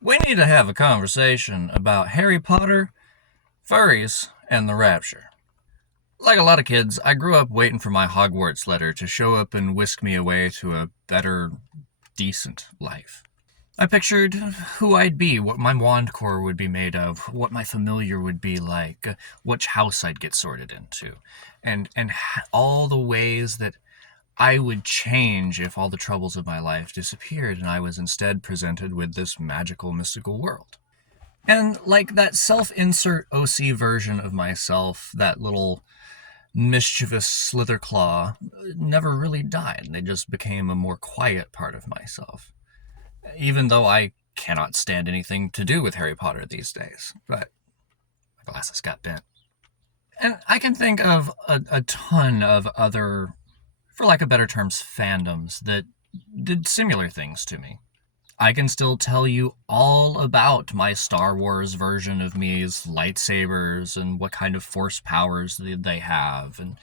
We need to have a conversation about Harry Potter, furries, and the Rapture. Like a lot of kids, I grew up waiting for my Hogwarts letter to show up and whisk me away to a better, decent life. I pictured who I'd be, what my wand core would be made of, what my familiar would be like, which house I'd get sorted into, and all the ways that I would change if all the troubles of my life disappeared and I was instead presented with this magical, mystical world. And like that self-insert OC version of myself, that little mischievous Slitherclaw, never really died. They just became a more quiet part of myself. Even though I cannot stand anything to do with Harry Potter these days. But my glasses got bent. And I can think of a ton of other, for lack of better terms, fandoms that did similar things to me. I can still tell you all about my Star Wars version of me's lightsabers and what kind of force powers they have and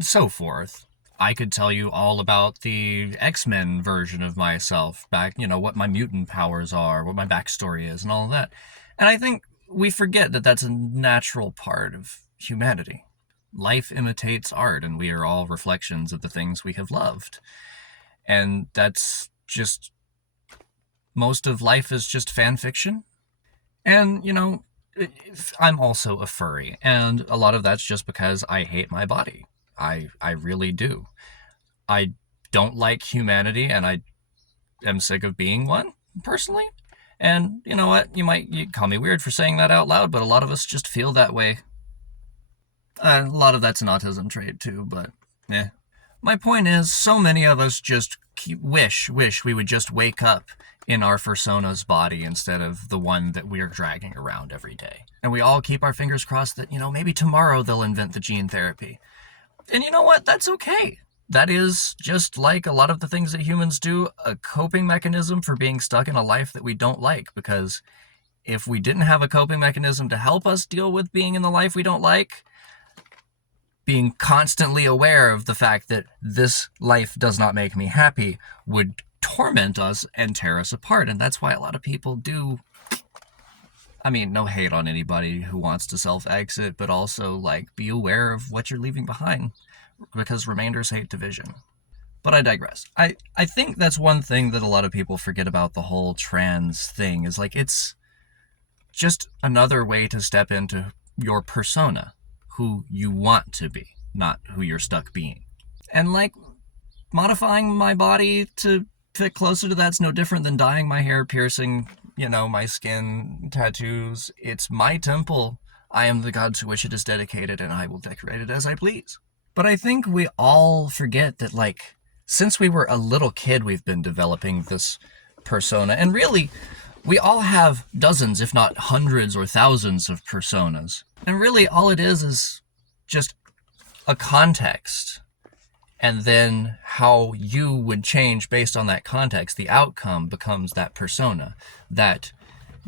so forth. I could tell you all about the X-Men version of myself, what my mutant powers are, what my backstory is, and all of that. And I think we forget that that's a natural part of humanity. Life imitates art, and we are all reflections of the things we have loved. And that's just most of life is just fan fiction. And, I'm also a furry, and a lot of that's just because I hate my body. I really do. I don't like humanity, and I am sick of being one, personally. And you know what? You call me weird for saying that out loud, but a lot of us just feel that way. A lot of that's an autism trait, too, but eh. My point is, so many of us just wish we would just wake up in our fursona's body instead of the one that we're dragging around every day. And we all keep our fingers crossed that, maybe tomorrow they'll invent the gene therapy. And you know what? That's okay. That is, just like a lot of the things that humans do, a coping mechanism for being stuck in a life that we don't like. Because if we didn't have a coping mechanism to help us deal with being in the life we don't like, being constantly aware of the fact that this life does not make me happy would torment us and tear us apart. And that's why a lot of people do. I mean, no hate on anybody who wants to self-exit, but also, be aware of what you're leaving behind, because remainders hate division. But I digress. I think that's one thing that a lot of people forget about the whole trans thing, is, it's just another way to step into your persona, who you want to be, not who you're stuck being. And, modifying my body to fit closer to that's no different than dyeing my hair, piercing, my skin, tattoos. It's my temple. I am the god to which it is dedicated, and I will decorate it as I please. But I think we all forget that, since we were a little kid, we've been developing this persona. And really, we all have dozens, if not hundreds or thousands of personas. And really, all it is just a context. And then how you would change based on that context. The outcome becomes that persona, that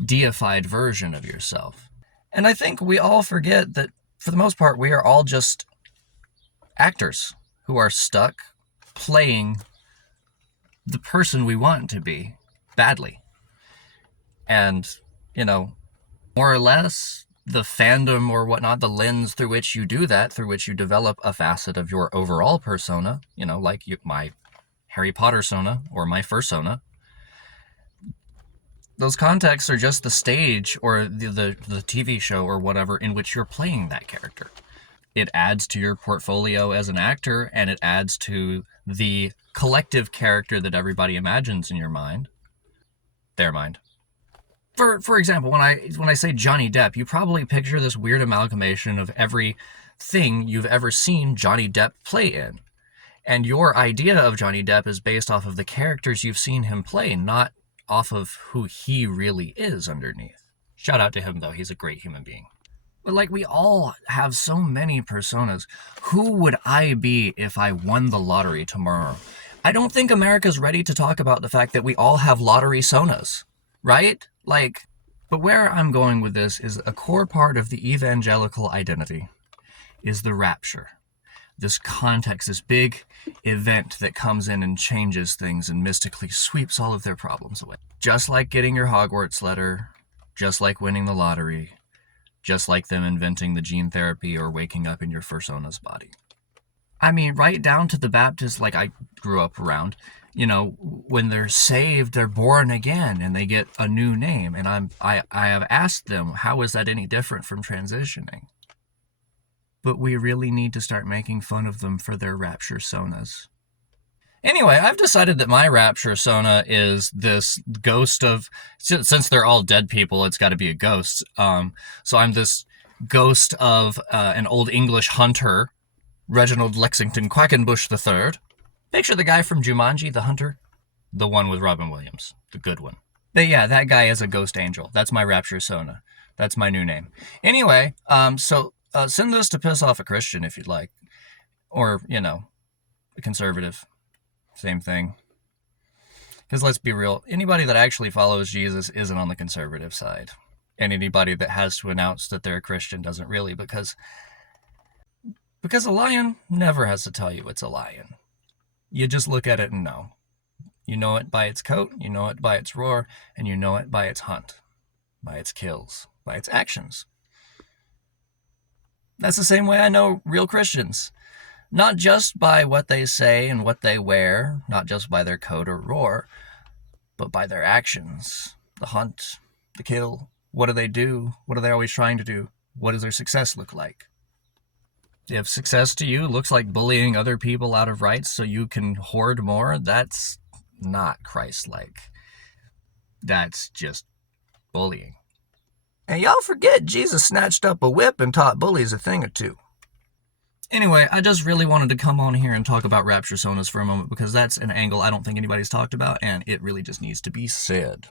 deified version of yourself. And I think we all forget that, for the most part, we are all just actors who are stuck playing the person we want to be badly. And, more or less, the fandom or whatnot, the lens through which you do that, through which you develop a facet of your overall persona, my Harry Potter sona or my fursona, those contexts are just the stage or the TV show or whatever in which you're playing that character. It adds to your portfolio as an actor, and it adds to the collective character that everybody imagines in your mind. Their mind. For example, when I say Johnny Depp, you probably picture this weird amalgamation of everything you've ever seen Johnny Depp play in. And your idea of Johnny Depp is based off of the characters you've seen him play, not off of who he really is underneath. Shout out to him, though. He's a great human being. But we all have so many personas. Who would I be if I won the lottery tomorrow? I don't think America's ready to talk about the fact that we all have lotterysonas, right? But where I'm going with this is a core part of the evangelical identity is the rapture. this context, this big event that comes in and changes things and mystically sweeps all of their problems away. Just like getting your Hogwarts letter, just like winning the lottery, just like them inventing the gene therapy or waking up in your fursona's body. I mean, right down to the Baptist, like I grew up around, when they're saved, they're born again and they get a new name. And I have asked them, how is that any different from transitioning? But we really need to start making fun of them for their Rapture sonas. Anyway, I've decided that my Rapture sona is this ghost of, since they're all dead people, it's got to be a ghost. So I'm this ghost of an old English hunter, Reginald Lexington Quackenbush III. Picture the guy from Jumanji, the hunter, the one with Robin Williams, the good one. But yeah, that guy is a ghost angel. That's my Rapture sona. That's my new name. Anyway, send this to piss off a Christian if you'd like. Or, a conservative. Same thing. Because let's be real, anybody that actually follows Jesus isn't on the conservative side. And anybody that has to announce that they're a Christian doesn't really, because a lion never has to tell you it's a lion. You just look at it and know. You know it by its coat, you know it by its roar, and you know it by its hunt, by its kills, by its actions. That's the same way I know real Christians. Not just by what they say and what they wear, not just by their coat or roar, but by their actions. The hunt, the kill. What do they do? What are they always trying to do? What does their success look like? If success to you looks like bullying other people out of rights so you can hoard more, that's not Christ-like. That's just bullying. And y'all forget Jesus snatched up a whip and taught bullies a thing or two. Anyway, I just really wanted to come on here and talk about Rapture sonas for a moment because that's an angle I don't think anybody's talked about, and it really just needs to be said.